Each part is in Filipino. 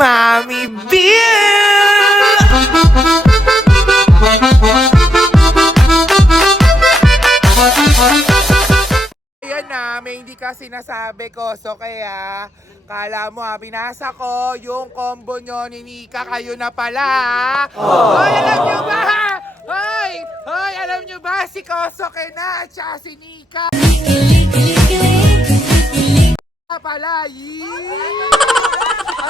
Mami Bill! Ayan na, may hindi ka sinasabi ko. So kaya, kala mo binasa ko yung combo nyo ni Nika, kayo na pala. Hoy, alam nyo ba? Hoy, alam nyo ba? Si Kosoke na at saka si Nika. Pala, ayan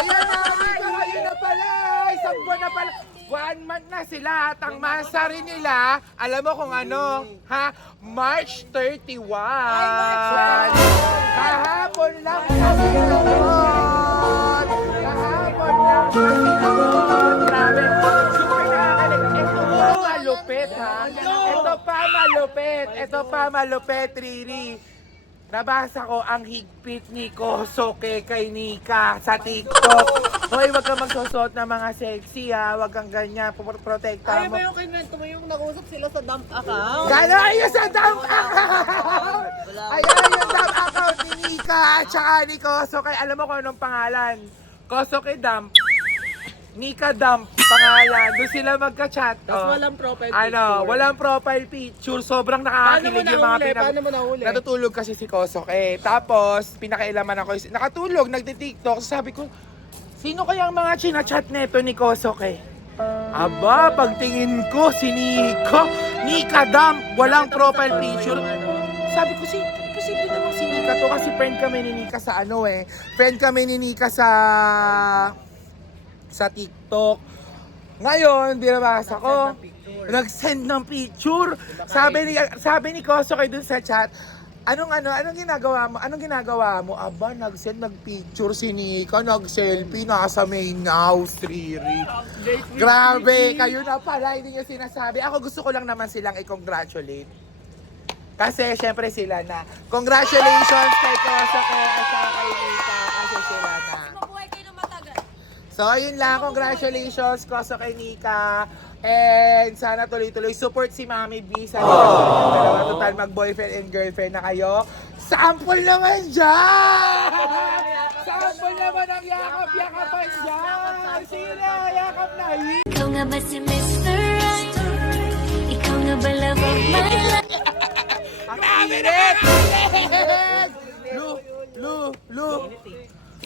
na, Nika, kayo na pala. Isang buwan na pala. 1 month na sila at ang masari nila, alam mo kung ano, ha? March 31. Kahapon lang kami noon. Kahapon lang kami noon. Grabe. Super nakakalig. Ito pa malupit, ha? Ito pa malupit, Riri. Nabasa ko ang higpit ni Kosoke kay Nika sa TikTok. Hoy, wag kang magsusot ng mga sexy, ha. Wag kang ganyan. Protekta mo. Ay, ba yung kinento mo yung nag-usap sila sa dump account? Gano'n ayun sa dump account! Ayan yung dump account ni Nika at saka ni Kosoke. Alam mo kung anong pangalan? Kosoke dump. Nika dump pangalan. Doon sila magka-chat. Tapos walang profile picture. Walang profile picture. Sobrang nakakakilig yung mga Paano mo nahuli? Natutulog kasi si Kosoke. Tapos, pinakailaman ako. Nakatulog, nagti-TikTok. Sabi ko, sino kaya ang mga chinachat neto ni Kosoke? Aba, pagtingin ko, si Nika dump, walang profile picture. Sabi ko, posible namang si Nika to kasi friend kami ni Nika sa Friend kami ni Nika sa TikTok. Ngayon, binabasa ko, nag-send ng picture. Sabi ni Kosoke dun sa chat, anong ginagawa mo? Anong ginagawa mo? Aba, nag-send picture si Nika, nag-selfie, nasa main house, Riri. Grabe, kayo na pala, hindi nyo sinasabi. Ako gusto ko lang naman silang i-congratulate. Kasi syempre sila na. Congratulations kay Kosoke at saka kay Nika kasi sila na. So, ayun lang. Congratulations, Kosoke, Nika. And sana tuloy-tuloy support si Mami B. Sana dalawa total mag-boyfriend and girlfriend na kayo. Sample naman dyan! Sample naman ang yakap-yakapan dyan! Sila, yakap na! Ikaw nga ba si Mr. Right? Ikaw nga ba love of my life? Ang init!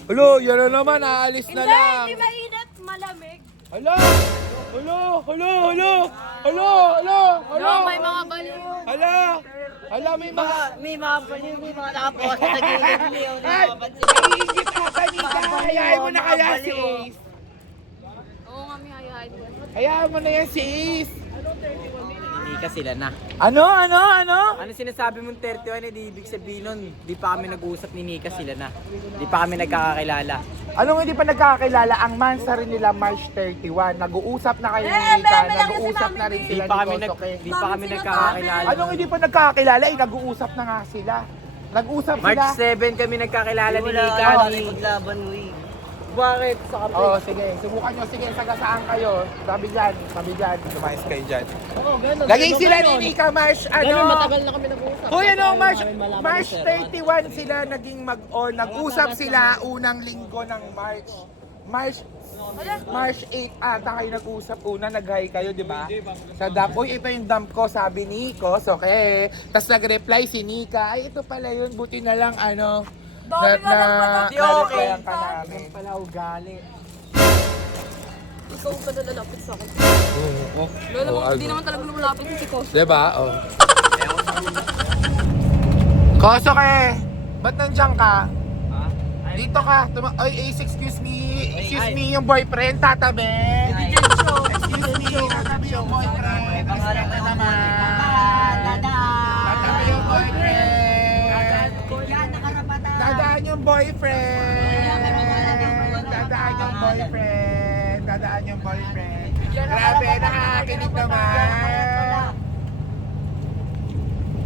Lo, yan na naman, aalis na lang. Hindi mainit, malamig. Hala, May mga baliw. may mga... May mga baliw, may mga nakapost sa gilid niyo. Ay, naiingit ka kanina. Hayaan mo na kaya si Ace. Oo nga, may hayahin ko. Hayaan mo na yan si Ace. Nika sila na. Ano? Ano sinasabi mong 31, di ibig sabihin nun, di pa kami nag-uusap ni Nika sila na. Di pa kami nagkakakilala. Anong hindi pa nagkakakilala? Ang mansari nila March 31. Nag-uusap na kayo ni Nika. Nag-uusap na rin Di sila pa ni kami, Kosoke. di pa kami nagkakakilala. Anong hindi pa nagkakakilala? Nag-uusap na nga sila. Nag-usap March sila. 7 kami nagkakilala ni Nika. Paglaban, Bakit? Sa kapatid? Oo, sige. Subukan nyo. Sige, sagasaan kayo. Sabi dyan. Lumayas kayo dyan. Oo, ganun. Laging sila ni Nika March, Ganun, matagal na kami nag-uusap. Hoy, Matagal namin malaman March ni Sir. 31 sila naging mag-on. Nag-usap sila unang linggo ng March. March 8 ata kayo nag-usap una, nag-hi kayo, di ba? Sa dump. Uy, ito yung dump ko, sabi ni Kos, okay. Tapos nag-reply si Nika, ay ito pala yun, buti na lang Okay. ka namin. Pala ugali. Ikaw ka na lalapit sa akin. Oo. Hindi naman talaga lumalapit si Koso. Diba? Oh. Kosoke, ba't nandiyan ka? Dito ka. Oy, Ace, excuse me. Excuse me, yung boyfriend, tatabi. Excuse me, tatabi yung boyfriend. Respect na naman. Tatabi yung boyfriend. Dadaan yung boyfriend. Dadaan yung boyfriend.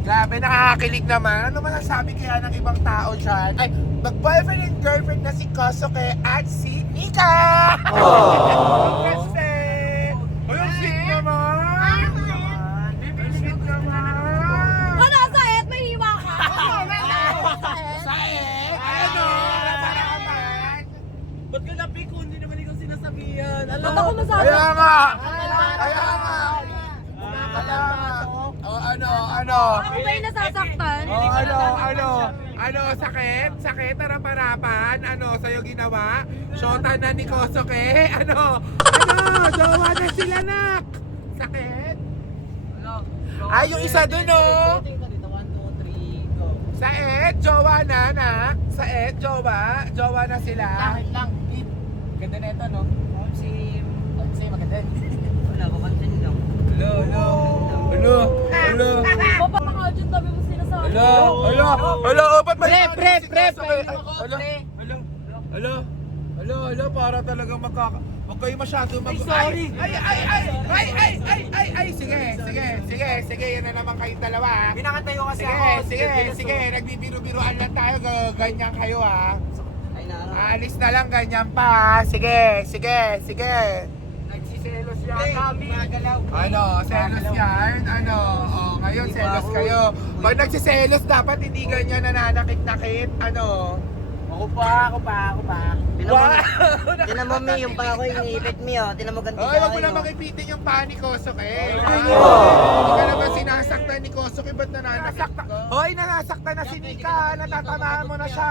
Grabe, nakakakilig naman. Ano man ang sabi kaya ng ibang tao dyan? Ay, mag-boyfriend and girlfriend na si Kosoke at si Nika! Kasi, ang sweet naman! Ang sweet naman! Wala sa et, may hiwa ka. Sa ek? Ano? Para naman? Ba't ka napi ko? Hindi naman ikaw nga! Kaya nga! Kaya nga! O ano? Ako ba yung nasasaktan? O ano? Sakit? Sakit? Harap-harapan? Ano? Sa'yo ginawa? Shota na ni Kosoke? Ano? Jowa na sila, nak! Sakit? Ay, yung isa dun, oh! Sa Ed, jowa na, nak. Sa Ed, jowa. Jowa na sila. lang. Ganda na ito, no? Si maganda. Wala, kapansin lang. Hello. Baba ka nga dyan, tabi mo sinasabi. Hello, ba't may Hello, para talagang Huwag kayo masyado Ay, sorry. Ay, sige, yan na naman kayong dalawa. Binakatayo kasi ako. Sige, nagbibiro-biroan lang tayo, ganyan kayo Ay, naarap. Aalis na lang, ganyan pa. Sige. Nagsiselos yan kami. Selos yan? Ngayon selos kayo. Pag nagsiselos, dapat hindi ganyan nananakit-nakit. Ako pa. Wow! Tinan mo, Mi, yung paa ko iniipit, Mi, oh. Tinan mo ganti Hoy, wag mo tayo. na makipitin yung paa ni Kosoke. Hindi ka naman sinasaktan ni Kosoke, ba't nananakit? Hoy, nanasaktan na si Nika. Natatamaan mo na siya.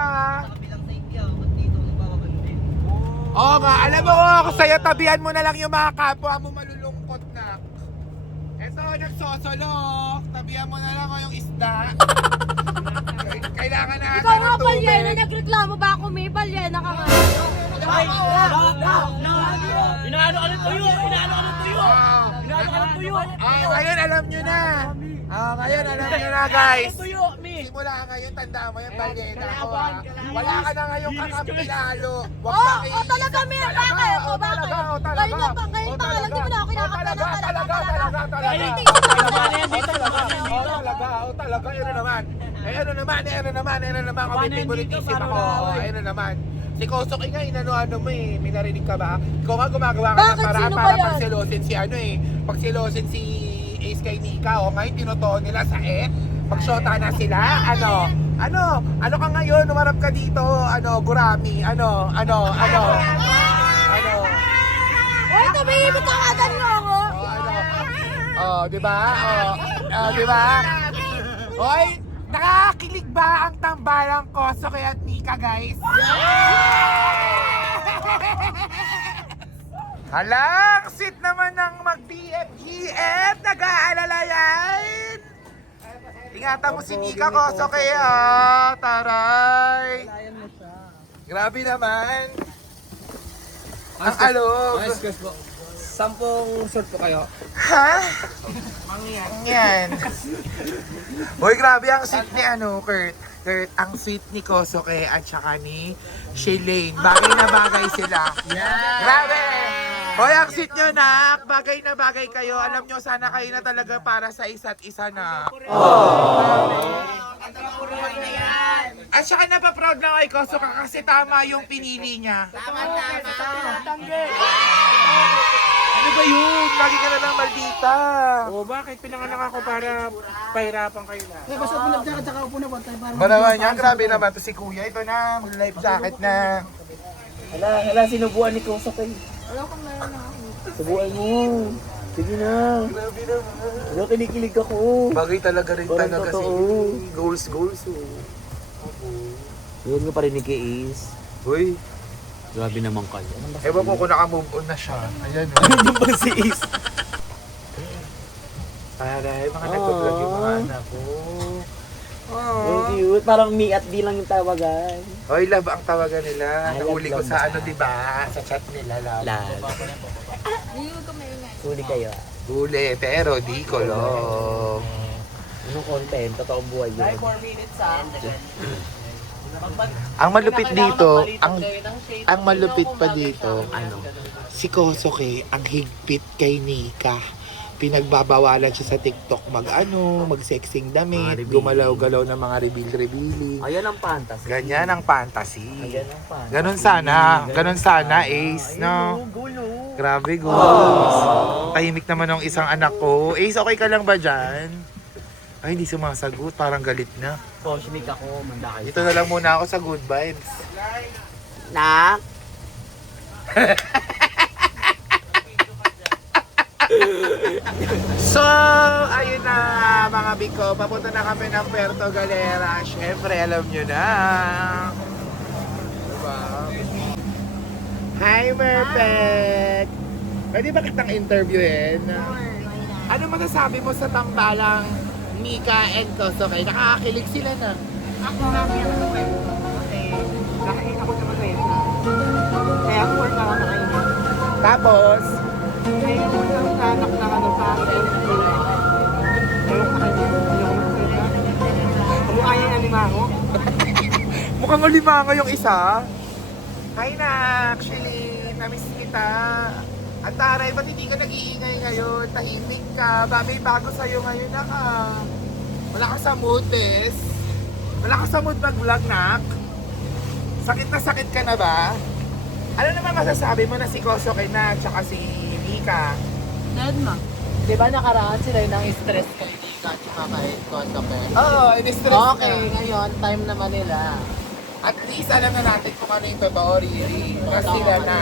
Kabilang side ka, ba't dito nagpapabansin? Oo nga, alam mo ako sa'yo, tabihan mo na lang yung mga kapwa mo malulungkot na. Eto, nagsosolok. Tabihan mo na lang yung isda. Kailangan na Ikaw nga, Palyena, nagreklamo ba ako, May? Palyena ka nga. Inaano ka ng tuyo! Ngayon alam nyo na. Ngayon alam nyo na, guys. Tuyo, Mi! Simula ngayon, tandaan mo yung balyena ko. Wala ka na ngayong kakampi lalo. Wag Oo, kang iinis. talaga, May. Bakit? Bakit? Ngayon pa nga lang, di mo na ako kinakapta na talaga. Talaga, ano naman, kami favorite isip ako. Ano naman. Si Kosoke nga, inano mo may narinig ka ba? Ikaw nga gumagawa ka ng Bakit? paraan Sino ba para yan? pagsilosin si pagsilosin si Ace kay Nika, ngayon tinutuon nila sa pagsyota na sila, ano ka ngayon, umarap ka dito, gurami, Uy, tumihimik ka nga dyan mo ako. di ba? Di ba? Hoy, nakakilig ba ang tambalang Kosoke at Nika, guys? Halang, sit naman ng mag-BFGF, nag-aalala yan. Ingatan mo si Nika, Kosoke, taray. Grabe naman. Ang alog. po. 10 short po kayo. Ha? Yan. Hoy, grabe ang sweet ni Kurt. Kurt, ang sweet ni Kosoke at saka ni Shailene. Bagay na bagay sila. Grabe! Hoy, ang sweet nyo, nak. Bagay na bagay kayo. Alam nyo, sana kayo na talaga para sa isa't isa na. At saka napaproud lang kay Kosoke kasi tama yung pinili niya. Tama. Ano ba yun? Lagi ka na lang maldita. Bakit? Pinanganak ako para pahirapan kayo na. Ba naman yan? Grabe naman to si Kuya. Ito na, mag-life jacket na. Hala, sinubuan ni Kosoke. Subuan mo. Sige na. Grabe naman. Wala, kinikilig ako. Bagay talaga rin Parang talaga si totoo. Goals. Yun nga pa rin ni Keis. Uy, Grabe naman kayo. ewan ko kung naka-move on na siya. Ayan. Ano ba si Is? Aray, mga nag-vlog yung mga anak ko. Oh, cute. Parang me at D lang yung tawagan. Hoy, love ang tawagan nila. Ay, Nahuli ko love sa ba? diba? Sa chat nila, love. Huli kayo. Huli, pero di ko long. Anong content? Totoong buhay yun. Ang malupit dito, ang malupit pa dito, si Kosoke, ang higpit kay Nika. Pinagbabawalan siya sa TikTok mag-sexing damit, Mga reveal. gumalaw-galaw ng mga reveal-revealing. Ayan ang fantasy. Ganyan ang fantasy. Ayan ang fantasy. Ganon sana, Ace, no? Gulo. Grabe, goals. Tahimik naman ng isang anak ko. Ace, okay ka lang ba dyan? Ay, hindi sumasagot. Parang galit na. Cosmic ako, manda kayo. Dito na lang muna ako sa good vibes. Nak? So, ayun na mga biko, papunta na kami ng Puerto Galera. Syempre, alam nyo na. Diba? Hi, Merpet! Pwede ba kitang interviewin? Ano masasabi mo sa tambalang Mika and Kosoke? Nakakakilig sila na. Ako namin yung ano kasi dahil ako naman na yun. Kaya ako na makakainin. Tapos, Kaya ako na anak na ano sa akin. Ayaw sa kanya. Ayaw na sila. Kumukha niya yung alimango. mukhang ulimango yung isa. Hi na, actually, namiss kita. At taray, ba't hindi ka nag-iingay ngayon? Tahimik ka. Ba, may bago sa'yo ngayon na ka. Wala ka sa mood, bes. Wala ka sa mood mag-vlog, nak. Sakit na sakit ka na ba? Ano naman masasabi mo na si Kosoke na tsaka si Mika? Dead ma. Di ba nakaraan sila yung stress kay Nika at saka kay Kosoke? Oo, in-stress Okay, na. ngayon, time naman nila. At least alam na natin kung ano yung totoo, really. Na sila na.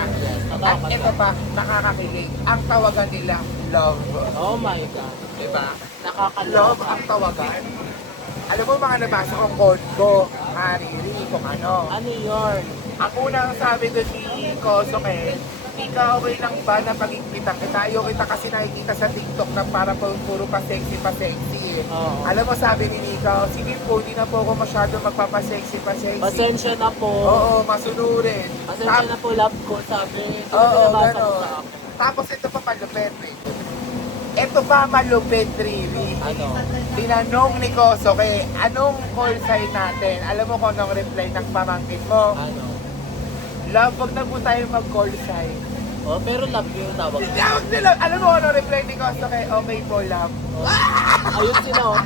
At ito pa, nakakakilig. Ang tawagan nila, love. Oh my God. Diba? Nakakalove. Love ang tawagan. Alam mo mga nabasa kong code ko, Riri, kung ano. Ano yun? Ang unang sabi doon ni Kosoke, Mika, okay lang ba na pagigpitan kita? Ayaw kita kasi nakikita sa TikTok na para puro pa-sexy eh. Oo. Alam mo sabi ni Mika, sige po, di na po ako masyado magpapa-sexy. Pasensya na po. Oo, masunurin. Pasensya na po, love ko, sabi. Ito Oo, pinabasa ko gano'n. sa akin. Tapos ito pa malupit. Ito pa malupit, Riri. Ano? Tinanong ni Kosoke, anong call sign natin? Alam mo kung anong reply ng pamangkin mo? Ano? Love, wag na po tayo mag-call sign. Oh, pero love you yung tawag. Tinawag nila. Alam mo anong reply ni Kosoke? Okay po, love. Ayun sila, oh.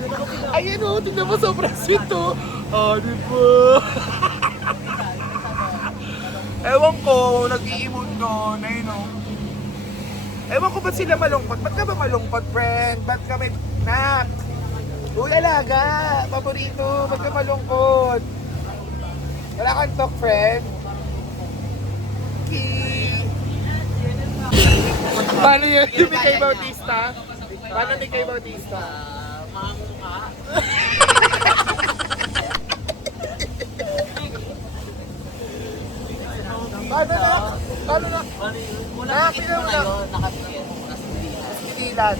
Ayun o, tignan mo sobrang sweet to. Ano po? Ewan ko, nag-i-emote doon. Ayun o. Ewan ko ba't sila malungkot? Ba't ka ba malungkot, friend? Ba't kami... Nak! Uy, alaga! Paborito! Ba't ka malungkot? Wala kang talk, friend? Paano yun? Yung Mikay Bautista? Paano Mikay Bautista? Paano na? Paano na? Nakapila mo na. Kinilan.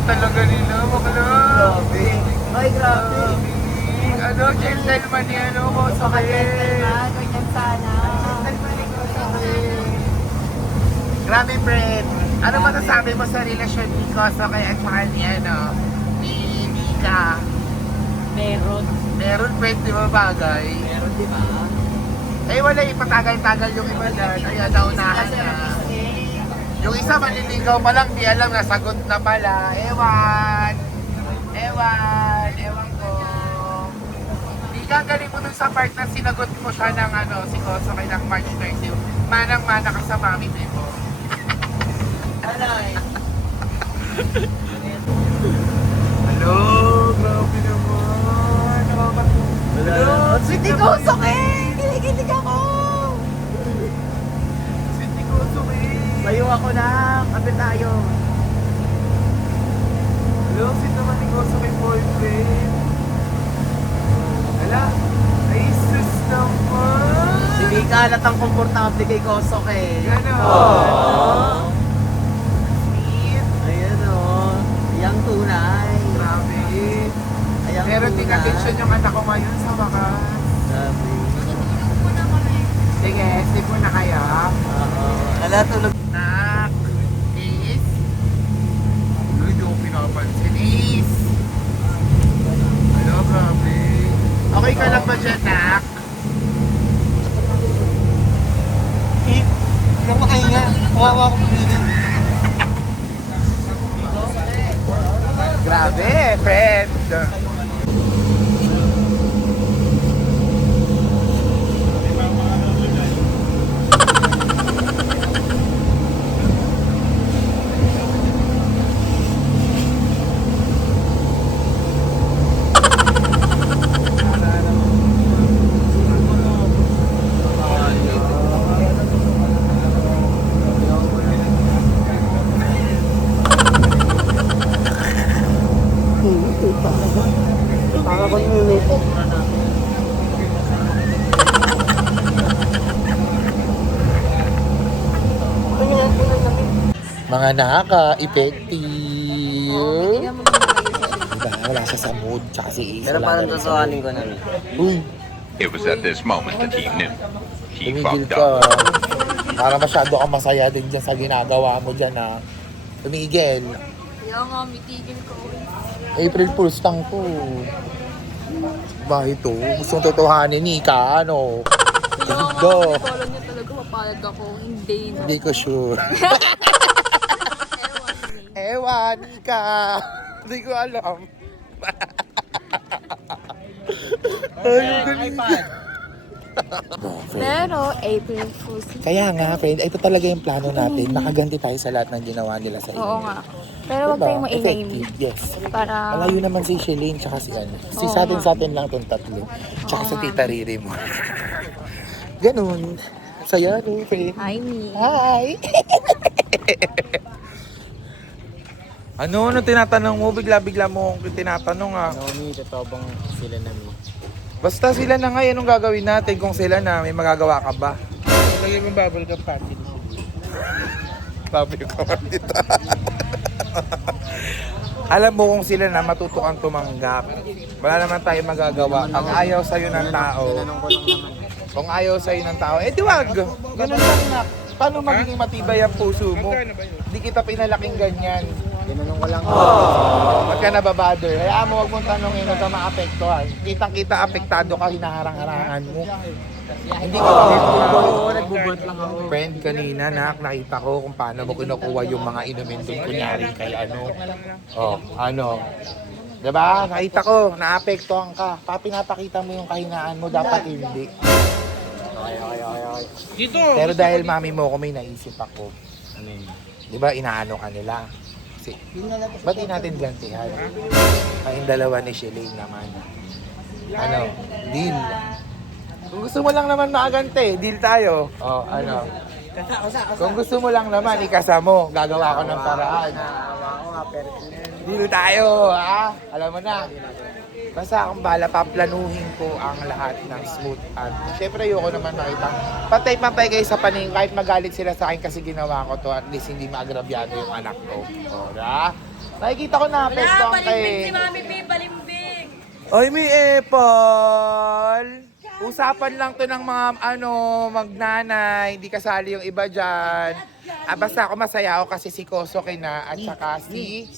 Talaga nila, bakla. Grabe. Ay, grabe. Ano, gentleman ni ano ko sa kaya. Ganyan sana. Grabe, friend. Ano masasabi mo sa relasyon ni Kosoke at saka ni ano, ni Mika? Meron. Meron, friend, di ba bagay? Meron, di ba? Eh, wala, ipatagal-tagal yung iba dyan. Ayan, naunahan na. Yung isa manliligaw pa lang, di alam na sagot na pala. Ewan ko. Di gagaling mo dun sa part na sinagot mo siya ng ano, si Kosoke ng March 30. Manang-mana ka sa mami mo. Alay. Hello, grabe naman. Hello, Sweet ni Kosoke! Kilig-kilig ako! Sweet ni Kosoke. Bayo ako na. Kapit tayo. Hello, sweet naman ni Kosoke boyfriend. Hala, ay sus naman. Si Mika halatang komportable kay Kosoke. Gano'n. Sweet. Ayan o. Yang tunay. Grabe. Ayang Meron din tunay. attention yung anak ko ngayon sa wakas. Grabe. Sige, sleep mo na kayo. Oo. Ala, tulog. Nak, Ace. Hindi ko pinapansin. Ace. Hello, grabe. Okay ka lang ba dyan, Nak? Yung makahinga. Kawawa ko piling. Grabe, friend. Mga nakaka-effective. Diba? Wala siya sa mood. Tsaka si Ace. Pero wala parang na rin sa tutuhanin mood. ko na. Uy, It was at this moment that he knew. He tumigil fucked ka. up. Para masyado kang masaya din dyan sa ginagawa mo dyan ha. Tumigil. Kaya nga, mitigil ko. April Fool's tang ko. Ba ito? Gustong totohanin ni ka, ano? Kaya nga, Ganda. kala niya talaga mapalad ako. Hindi, no? Hindi ko sure. Ewan ka. Hindi ko alam. Ay, galing. Pero, April Fool's. Kaya nga, friend, ito talaga yung plano natin. Makaganti tayo sa lahat ng ginawa nila sa inyo. Oo nga. Pero wag tayong maingay. Effective, yes. Para... Malayo naman si Shelene, tsaka si ano. Si Oo sa nga. atin lang itong tatlo. Tsaka Oo si nga. Tita Riri mo. Ganun. Saya, no, friend? Hi, me. Hi! Ano tinatanong mo? Bigla-bigla mo akong tinatanong ah. Naomi, totoo bang sila na mi? Basta sila na nga, anong gagawin natin kung sila na, may magagawa ka ba? Lagay mo bubble gum party ni Shelene. Bubble gum dito. Alam mo kung sila na matuto kang tumanggap. Wala naman tayo magagawa. Pag ayaw sa'yo ng tao, Tinanong ko lang naman. kung ayaw sa'yo ng tao, eh diwag. Ganun lang na. Paano magiging matibay ang puso mo? Hindi kita pinalaking ganyan. Tinanong ko lang. Huwag ka nababother. Hayaan mo, huwag mong tanongin, huwag ka maapektuhan. Kitang-kita apektado ka, hinaharang-harangan mo. Hindi ko Oo, nagbubot lang ako. Friend, kanina nakita ko kung paano mo kinukuha yung mga inumin doon kunyari kay ano. Oh, ano. Diba? Nakita ko, naapektuhan ka. Pinapakita mo yung kahinaan mo, dapat hindi. Pero dahil mami mo ko, may naisip ako. Ano yun? Diba, inaano ka nila? Kasi, ba't di natin gantihan? Kayong dalawa ni Shelene naman. Ano? Deal. Kung gusto mo lang naman makagante, deal tayo. Oh, ano? Kung gusto mo lang naman, ikasa mo. Gagawa ko ng paraan. Deal tayo, ha? Alam mo na. Basta akong bala, paplanuhin ko ang lahat ng smooth at syempre ayoko naman makita. Patay-patay kayo sa paning kahit magalit sila sa akin kasi ginawa ko to, at least hindi maagrabyado yung anak ko. Ora? Nakikita ko na apekto ang kay... Mami P, balimbing! Oy, may Apple! Usapan lang to ng mga magnanay, hindi kasali yung iba dyan. Basta ako masaya ako kasi si Kosoke na at saka si...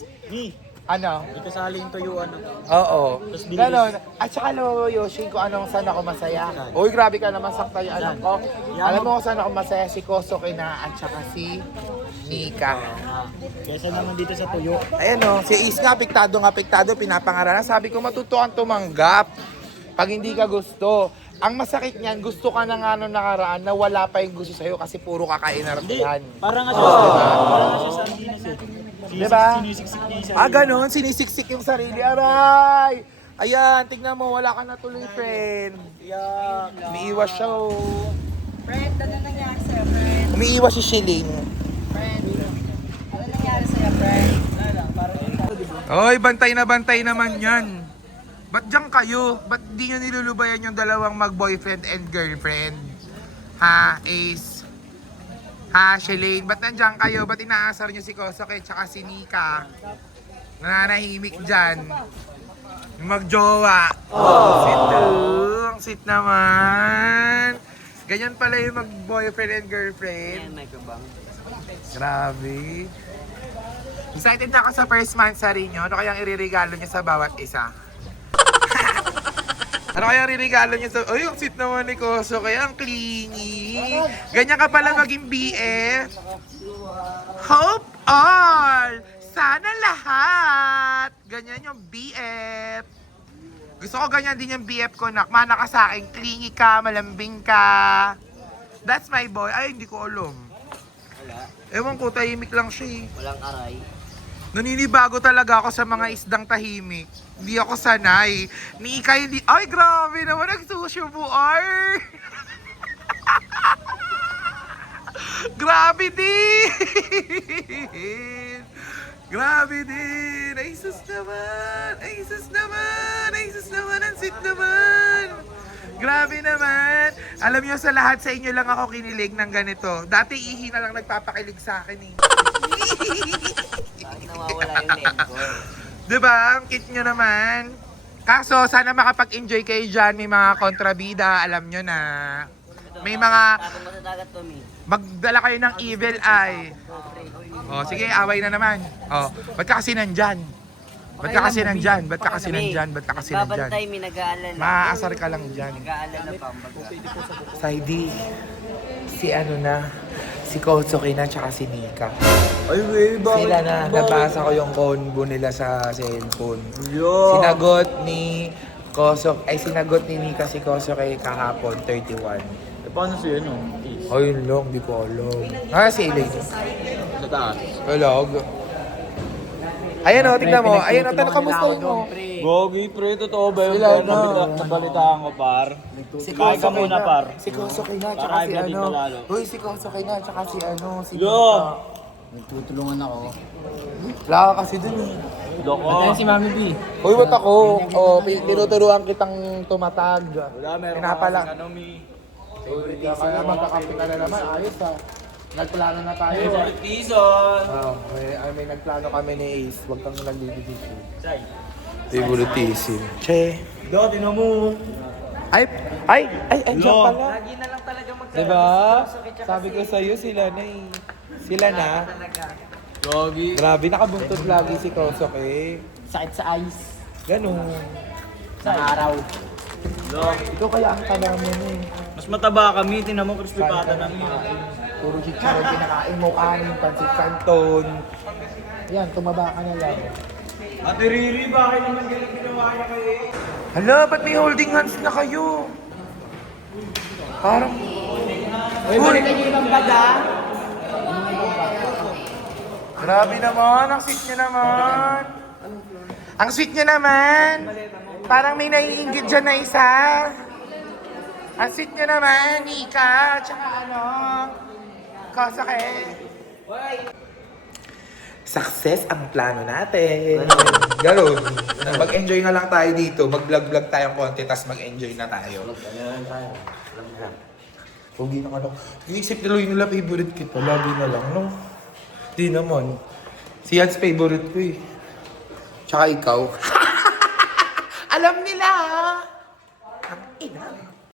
Ano? Hindi kasali yung tuyuan. Oo. Tapos bilis. Ganon. At saka Lolo Yoshi, kung anong saan ako masaya. Uy, grabe ka naman sakta yung anak ko. Alam mo kung saan ako masaya, si Kosoke na at saka si Nika. Kesa naman dito sa tuyo. Ayan o, si Is nga, apektado, pinapangaralan. Sabi ko, matuto kang tumanggap pag hindi ka gusto. Ang masakit niyan, gusto ka na nga nung nakaraan na wala pa yung gusto sa'yo kasi puro kakainartihan. Parang nga siya sa Andinas eh. Diba? Sinisiksik niya yung sarili. Ganon, sinisiksik yung sarili. Aray! Ayan, tignan mo, wala ka na tuloy, friend. Umiiwas siya, oh. Friend, ano nangyari sa'yo, friend? Umiiwas si Shelene. Friend, ano nangyari sa'yo, friend? Oy, bantay naman yan. Ba't diyan kayo? Ba't di nyo nilulubayan yung dalawang mag-boyfriend and girlfriend? Ha, Ace? Ha, Shelene? Ba't nandiyan kayo? Ba't inaasar nyo si Kosoke tsaka si Nika? Nananahimik dyan. Magjowa. Sweet too. Ang sweet naman. Ganyan pala yung mag-boyfriend and girlfriend. Grabe. Excited na ako sa first monthsary nyo. Ano kayang iririgalo nyo sa bawat isa? Ano kayang iririgalo nyo sa... Ay, ang sweet naman ni Koso. Kaya ang clingy. Ganyan ka pala maging BF. Hope all! Sana lahat! Ganyan yung BF. Gusto ko ganyan din yung BF ko, nak. Mana ka sa akin. Clingy ka, malambing ka. That's my boy. Ay, hindi ko alam. Ewan ko, tahimik lang siya eh. Walang aray. Naninibago talaga ako sa mga isdang tahimik. Hindi ako sanay. Ni Ika hindi... Ay, grabe naman. Nagsusubuar. Grabe din. Grabe din! Ay, sus naman! Ay, sus naman! Ay, sus naman! Ang sweet naman! Grabe naman! Alam niyo, sa lahat sa inyo lang ako kinilig ng ganito. Dati ihi na lang nagpapakilig sa akin eh. Bakit nawawala yung tempo? Diba? Ang cute nyo naman. Kaso, sana makapag-enjoy kayo dyan. May mga kontrabida, alam nyo na. May mga... Tapos mo sa dagat, Tommy. Magdala kayo ng evil eye. Oh, sige, away na naman. Oh, ba't ka kasi nandyan? Ba't ka kasi nandyan? Ba't ka kasi nandyan? Ba't ka kasi nandyan? Babantay, may nag-aalala. Maaasar ka lang dyan. Nag-aalala pa ang baga. Saidi, si ano na, si Kosuke na, tsaka si Nika. Ay, wey, Sila na, nabasa ko yung convo nila sa cellphone. Sinagot ni sinagot ni Nika si Kosuke kahapon, 31. Paano siya, no? Ayun lang, di ko alam. Si Elaine. Sa taas. Hello. Ayan o, tingnan mo. Ayan o, kamusta mo? Gogi, pre, totoo ba yun? Sila, no? Nabalitaan ko, par. Si Kain ka muna, par. Si Kosuke na, tsaka Para si i-blood ano. ka lalo. Uy, si Kosuke na, tsaka si ano, si Yo! Nika. Nagtutulungan ako. Wala ka kasi dun eh. Loko. Si Mami B. Uy, ba't ako? Tinuturuan kitang tumatag. Wala, meron Pinapala. ka kasing ano, mi. Kaya magkakampi ka na naman. Ayos ah. Nagplano na tayo. Favorite season! May nagplano kami ni Ace. Huwag kang nagbibigay. Say. Favoritism. Che. Do, tinan mo. Ay, dyan pala. Lagi na lang talaga Diba? Sabi ko sa'yo, sila na eh. Sila na. Gogi. Grabe, nakabuntot lagi si Kosuke. Sakit sa eyes. Ganun. Sa araw. Ito kaya ang tala mo na eh. Mas mataba kami, tinan mo, crispy pata namin. Puro chicharon kinakain mo, kanin, pansit canton. Yan, tumaba ka na lang. Ate Riri, bakit naman ganun ginawa niya kayo? Hala, ba't may holding hands na kayo? Parang... Uy, Balikan niyo yung baga. grabe naman, ang sweet niyo naman. Ang sweet niyo naman. Parang may naiinggit dyan na isa. Ang sweet niyo naman, Nika. Tsaka ano, Kosuke. Success ang plano natin. Ganun. Mag-enjoy na lang tayo dito. Mag-vlog-vlog tayong konti, tapos mag-enjoy na tayo. Huwag na ano. Iisip nila favorite kita. Lagi na lang, no? Di naman. Si Hans favorite ko eh. Tsaka ikaw. Alam nila! Ang ina.